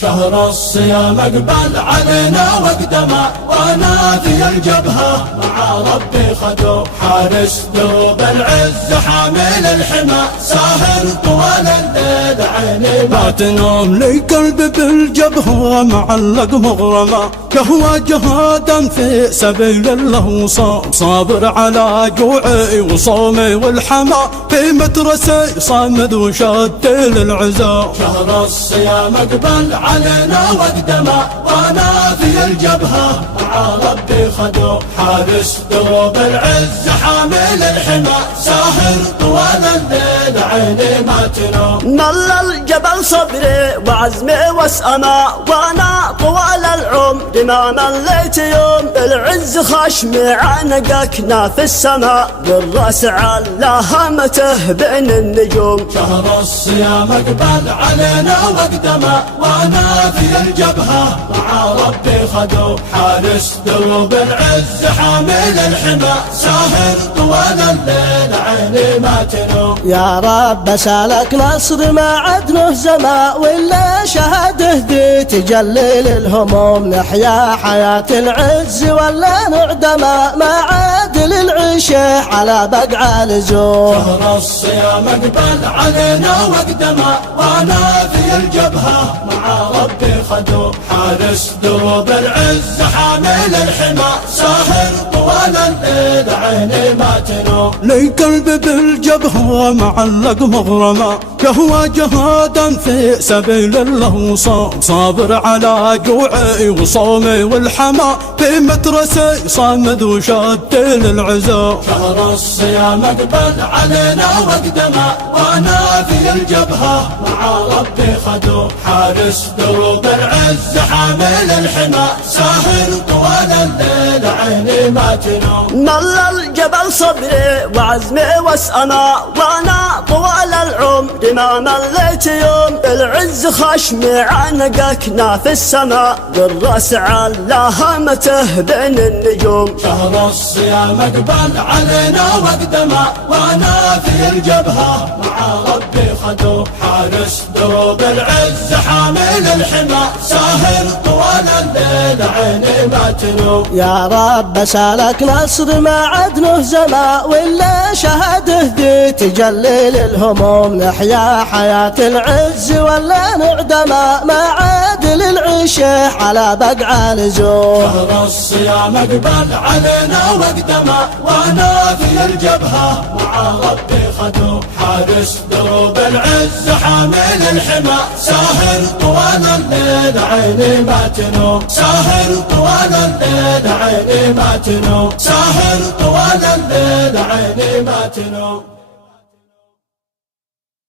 شهر الصيام اقبل علينا واقدما، وانا في الجبهة مع ربي خدو، حارس دوب العز حامل الحمى، ساهر طوال الليل عيني ما تنام لي قلبي بالجبهة معلق مغرمة، قهوة جهادا في سبيل الله صابر على جوعي وصومي والحمى، في مترسي صامد وشد للعزا. شهر الصيام اقبل علينا واقدما، وانا في الجبهة مع ربي خدو، حارس دوب العز حامل الحمى، ساهر طوال الليل عيني ما تنام. مل الجبل صبري وعزمي واسأما، وانا طوال العمر ما مليت يوم، العز خشمي عنقك في السماء، والراس على هامته بين النجوم. شهر الصيام اقبل علينا واقدما، وانا في الجبهة مع ربي خدو، حارس دوب العز حامل الحمى، ساهر طوال الليل عيني ما تنوم. يا رب سالك نصر ما عد له زما، ولا شهاده ذي تجلل الهموم، نحيا حياة العز ولا نعدما، ما عاد للعيشه على بقع لزوم. شهر الصيام اقبل علينا واقدما، وانا في الجبهة مع ربي خدو، حارس دوب العز حامل الحمى، ساهر طوال الليل عيني ما تنوم. لي قلبي بالجبهة معلق مغرمة، قهوة جهادا في سبيل الله صابر على جوعي وصومي والحمى، في مترسي صامد وشد للعزا. شهر الصيام اقبل علينا واقدما، وانا في الجبهة مع ربي خدو، حارس دوب العز حامل الحمى، ساهر طوال الليل عيني ما تنوم. مل الجبل صبري وعزمي واسأما، وانا طوال العمر ما مليت يوم، العز خشمي عنقك في السماء، والراس على هامته بين النجوم. شهر الصيام اقبل علينا واقدما، وانا في الجبهة مع ربي خدو، حارس دوب العز حامل الحمى، ساهر طوال الليل عيني ما تنوم. يا رب سالك نصر ما عد له زما، ولا شهاده ذي تجلل الهموم، نحيا حياة العز ولا نعدما، ما عاد للعيشه على بقع لزوم. شهر الصيام اقبل علينا واقدما، وانا في الجبهة مع ربي خدو، حارس دوب العز حامل الحمى، ساهر طوال الليل عيني ما تنوم. ساهر طوال الليل عيني ما تنوم. ساهر طوال الليل عيني ما تنوم.